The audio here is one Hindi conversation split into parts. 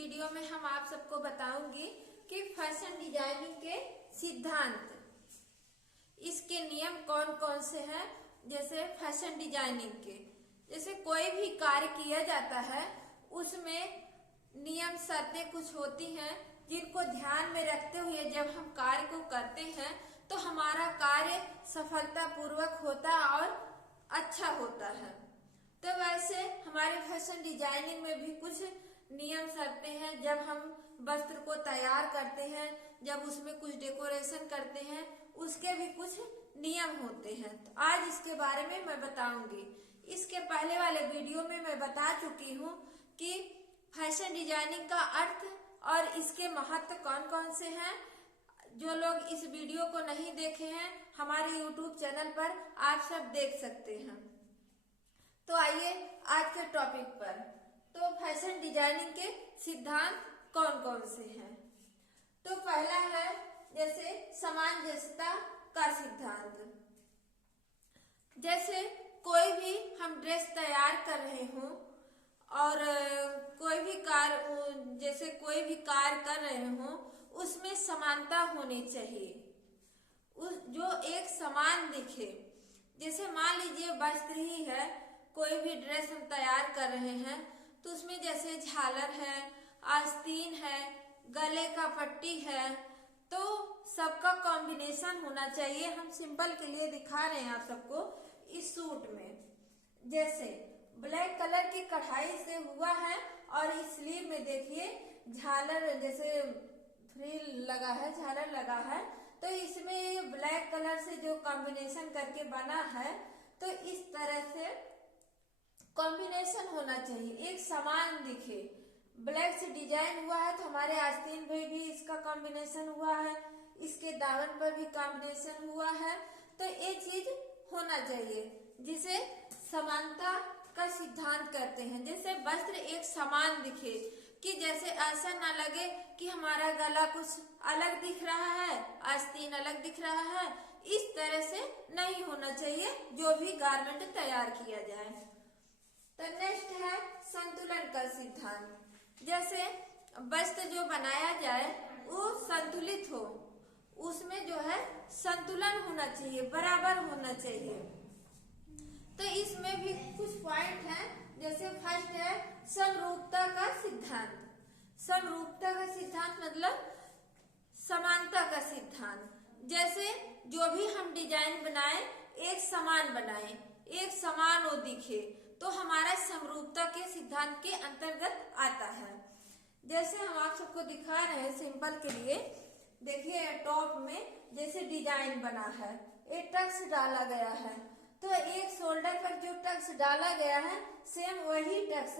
वीडियो में हम आप सबको बताऊंगी कि फैशन डिजाइनिंग के सिद्धांत, इसके नियम कौन कौन से हैं। जैसे फैशन डिजाइनिंग के, जैसे कोई भी कार्य किया जाता है उसमें नियम शर्तें कुछ होती हैं जिनको ध्यान में रखते हुए जब हम कार्य को करते हैं तो हमारा कार्य सफलतापूर्वक होता और अच्छा होता है। तो वैसे हमारे फैशन डिजाइनिंग में भी कुछ नियम शर्तें हैं। जब हम वस्त्र को तैयार करते हैं, जब उसमें कुछ डेकोरेशन करते हैं, उसके भी कुछ नियम होते हैं। तो आज इसके बारे में मैं बताऊंगी। इसके पहले वाले वीडियो में मैं बता चुकी हूँ कि फैशन डिजाइनिंग का अर्थ और इसके महत्व कौन कौन से हैं। जो लोग इस वीडियो को नहीं देखे हैं, हमारे YouTube चैनल पर आप सब देख सकते हैं। तो आइए आज के टॉपिक पर। तो फैशन डिजाइनिंग के सिद्धांत कौन कौन से हैं। तो पहला है जैसे सामंजस्यता का सिद्धांत। जैसे कोई भी हम ड्रेस तैयार कर रहे हों और कोई भी कार्य कर रहे हों, उसमें समानता होनी चाहिए, जो एक समान दिखे। जैसे मान लीजिए वस्त्र ही है, कोई भी ड्रेस हम तैयार कर रहे हैं तो उसमें जैसे झालर है, आस्तीन है, गले का पट्टी है, तो सबका कॉम्बिनेशन होना चाहिए। हम सिंपल के लिए दिखा रहे हैं आप सबको। इस सूट में जैसे ब्लैक कलर की कढ़ाई से हुआ है और इस स्लीव में देखिए झालर जैसे फ्रिल लगा है, झालर लगा है, तो इसमें ब्लैक कलर से जो कॉम्बिनेशन करके बना है, तो इस तरह से कॉम्बिनेशन होना चाहिए, एक समान दिखे। ब्लैक से डिजाइन हुआ है तो हमारे आस्तीन पे भी इसका कॉम्बिनेशन हुआ है, इसके दामन पर भी कॉम्बिनेशन हुआ है, तो ये चीज होना चाहिए जिसे समानता का सिद्धांत कहते हैं। जैसे वस्त्र एक समान दिखे, कि जैसे ऐसा ना लगे कि हमारा गला कुछ अलग दिख रहा है, आस्तीन अलग दिख रहा है। इस तरह से नहीं होना चाहिए जो भी गारमेंट तैयार किया जाए। तो नेक्स्ट है संतुलन का सिद्धांत। जैसे वस्त्र जो बनाया जाए वो संतुलित हो, उसमें जो है संतुलन होना चाहिए, बराबर होना चाहिए। तो इसमें भी कुछ पॉइंट हैं। जैसे फर्स्ट है समरूपता का सिद्धांत। समरूपता का सिद्धांत मतलब समानता का सिद्धांत। जैसे जो भी हम डिजाइन बनाए एक समान बनाए, एक समान वो दिखे, तो हमारा समरूपता के सिद्धांत के अंतर्गत आता है। जैसे हम आप सबको दिखा रहे हैं सिंपल के लिए, देखिए टॉप में जैसे डिजाइन बना है, एक टक्स डाला गया है, तो एक शोल्डर पर जो टक्स डाला गया है सेम वही टक्स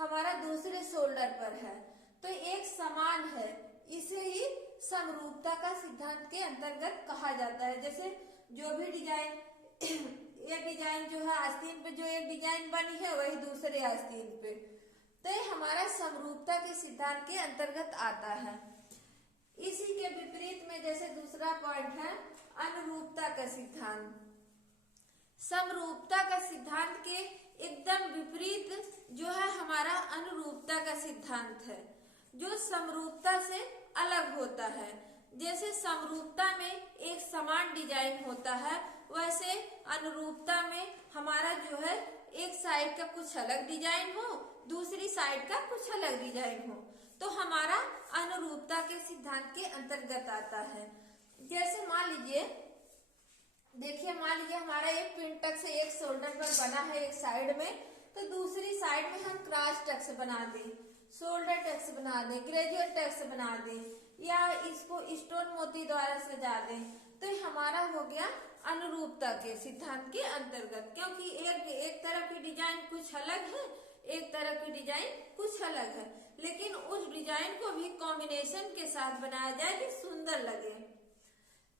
हमारा दूसरे शोल्डर पर है, तो एक समान है। इसे ही समरूपता का सिद्धांत के अंतर्गत कहा जाता है। जैसे जो भी डिजाइन एक डिजाइन जो है आस्तीन पे जो एक डिजाइन बनी है वही दूसरे आस्तीन पे, तो ये हमारा समरूपता के सिद्धांत के अंतर्गत आता है। इसी के विपरीत में जैसे दूसरा पॉइंट है अनुरूपता का सिद्धांत। समरूपता का सिद्धांत के एकदम विपरीत जो है हमारा अनुरूपता का सिद्धांत है, जो समरूपता से अलग होता है। जैसे समरूपता में एक समान डिजाइन होता है, वैसे अनुरूपता में हमारा जो है एक साइड का कुछ अलग डिजाइन हो, दूसरी साइड का कुछ अलग डिजाइन हो, तो हमारा अनुरूपता के सिद्धांत के अंतर्गत आता है। जैसे मान लीजिए देखिए, मान लीजिए हमारा एक पिन टक्स एक शोल्डर पर बना है एक साइड में, तो दूसरी साइड में हम क्रॉस टक्स बना दें, शोल्डर टक्स बना दें, ग्रेजुएट टक्स बना दें, या इसको स्टोन मोती द्वारा सजा दें, तो हमारा हो गया अनुरूपता के सिद्धांत के अंतर्गत। क्योंकि एक तरफ की डिजाइन कुछ अलग है, एक तरफ की डिजाइन कुछ अलग है, लेकिन उस डिजाइन को भी कॉम्बिनेशन के साथ बनाया जाए कि सुंदर लगे,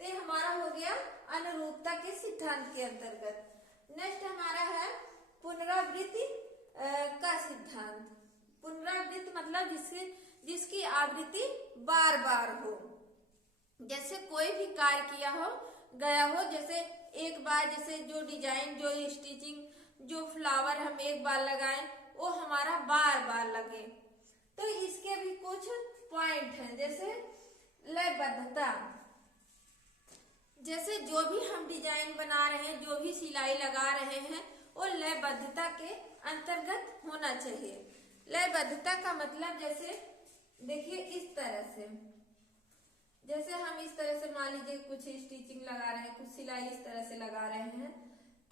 तो हमारा हो गया अनुरूपता के सिद्धांत के अंतर्गत। नेक्स्ट हमारा है पुनरावृत्ति का सिद्धांत। पुनरावृत्ति मतलब जिसकी आवृत्ति बार बार हो। जैसे कोई भी कार्य किया हो गया हो, जैसे एक बार जैसे जो डिजाइन जो स्टिचिंग जो फ्लावर हम एक बार लगाएं वो हमारा बार बार लगे, तो इसके भी कुछ पॉइंट हैं, जैसे लयबद्धता। जैसे जो भी हम डिजाइन बना रहे हैं, जो भी सिलाई लगा रहे हैं, वो लयबद्धता के अंतर्गत होना चाहिए। लयबद्धता का मतलब जैसे देखिए इस तरह से, जैसे हम इस तरह से मान लीजिए कुछ स्टिचिंग लगा रहे हैं, कुछ सिलाई इस तरह से लगा रहे हैं,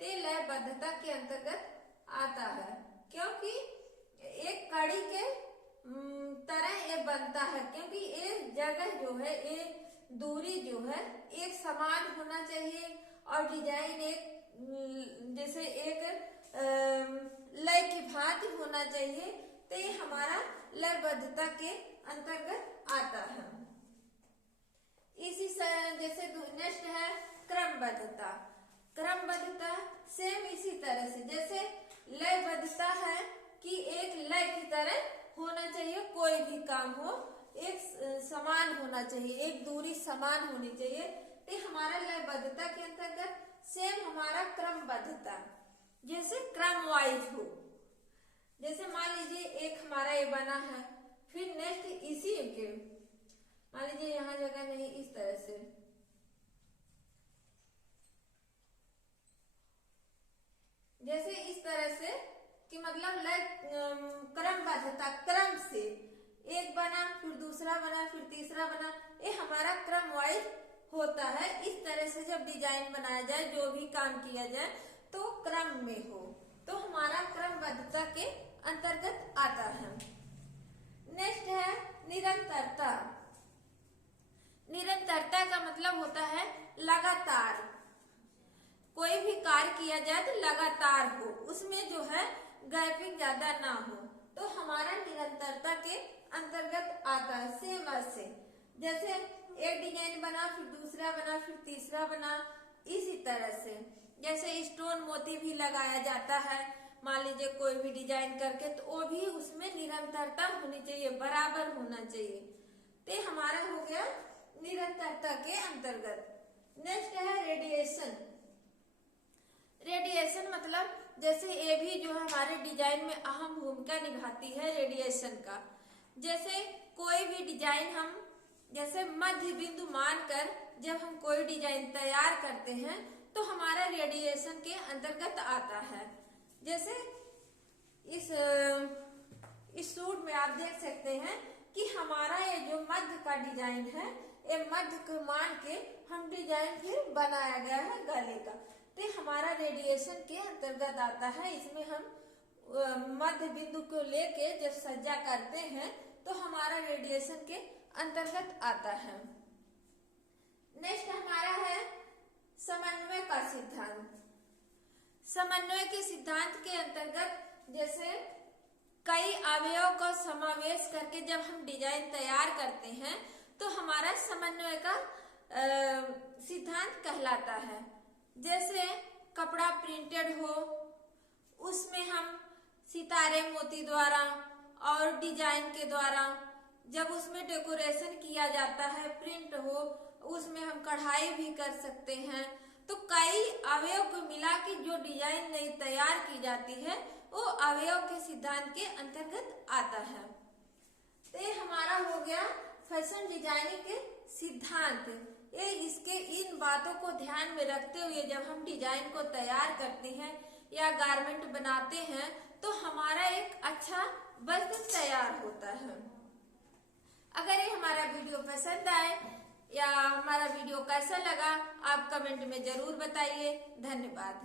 तो लयबद्धता के अंतर्गत आता है, क्योंकि एक कड़ी के तरह ये बनता है, क्योंकि ये जगह जो है, ये दूरी जो है एक समान होना चाहिए और डिजाइन एक जैसे एक लय की भांति होना चाहिए। तो ये हमारा लयबद्धता के अंतर्गत आता है। इसी जैसे नेक्स्ट है क्रमबद्धता। क्रमबद्धता सेम इसी तरह से, जैसे लयबद्धता है कि एक लय की तरह होना चाहिए, कोई भी काम हो एक समान होना चाहिए, एक दूरी समान होनी चाहिए। तो हमारा लयबद्धता के अंतर्गत सेम हमारा क्रमबद्धता, जैसे क्रम वाइज हो। जैसे मान लीजिए एक हमारा ये बना है, फिर नेक्स्ट इसी के मान लीजिए यहाँ जगह नहीं, इस तरह से जैसे इस तरह से कि मतलब लय क्रमबद्धता, क्रम से एक बना, फिर दूसरा बना, फिर तीसरा बना, ये हमारा क्रम वाइज होता है। इस तरह से जब डिजाइन बनाया जाए, जो भी काम किया जाए, तो क्रम में हो, तो हमारा क्रमबद्धता के अंतर्गत आता है। नेक्स्ट है निरंतरता। निरंतरता का मतलब होता है लगातार, कोई भी कार्य किया जाए तो लगातार हो, उसमें जो है गैपिंग ज्यादा ना हो, तो हमारा निरंतरता के अंतर्गत आता है। सेम ऐसे जैसे एक डिजाइन बना, फिर दूसरा बना, फिर तीसरा बना, इसी तरह से जैसे स्टोन मोती भी लगाया जाता है, मान लीजिए कोई भी डिजाइन करके, तो वो भी उसमें निरंतरता होनी चाहिए, बराबर होना चाहिए। तो हमारा हो गया निरंतरता के अंतर्गत। नेक्स्ट है रेडिएशन। रेडिएशन मतलब जैसे ये भी जो हमारे डिजाइन में अहम भूमिका निभाती है रेडिएशन का। जैसे कोई भी डिजाइन हम जैसे मध्य बिंदु मानकर जब हम कोई डिजाइन तैयार करते हैं, तो हमारा रेडिएशन के अंतर्गत आता है। जैसे इस सूट में आप देख सकते हैं कि हमारा ये जो मध्य का डिजाइन है, ये मध्य को मान के हम डिजाइन फिर बनाया गया है गले का, तो हमारा रेडिएशन के अंतर्गत आता है। इसमें हम मध्य बिंदु को लेके जब सज्जा करते हैं, तो हमारा रेडिएशन के अंतर्गत आता है। नेक्स्ट हमारा है समन्वय का सिद्धांत। समन्वय के सिद्धांत के अंतर्गत जैसे कई अवयवों का समावेश करके जब हम डिजाइन तैयार करते हैं, तो हमारा समन्वय का सिद्धांत कहलाता है। जैसे कपड़ा प्रिंटेड हो, उसमें हम सितारे मोती द्वारा और डिजाइन के द्वारा जब उसमें डेकोरेशन किया जाता है, प्रिंट हो, उसमें हम कढ़ाई भी कर सकते हैं। तो कई अवयव को मिला के जो डिजाइन नई तैयार की जाती है, वो अवयव के सिद्धांत के अंतर्गत आता है। तो ये हमारा हो गया फैशन डिजाइनिंग के सिद्धांत। ये इसके इन बातों को ध्यान में रखते हुए जब हम डिजाइन को तैयार करते हैं या गारमेंट बनाते हैं, तो हमारा एक अच्छा वस्त्र तैयार होता है। अगर ये हमारा वीडियो पसंद आए या हमारा वीडियो कैसा लगा, आप कमेंट में जरूर बताइए। धन्यवाद।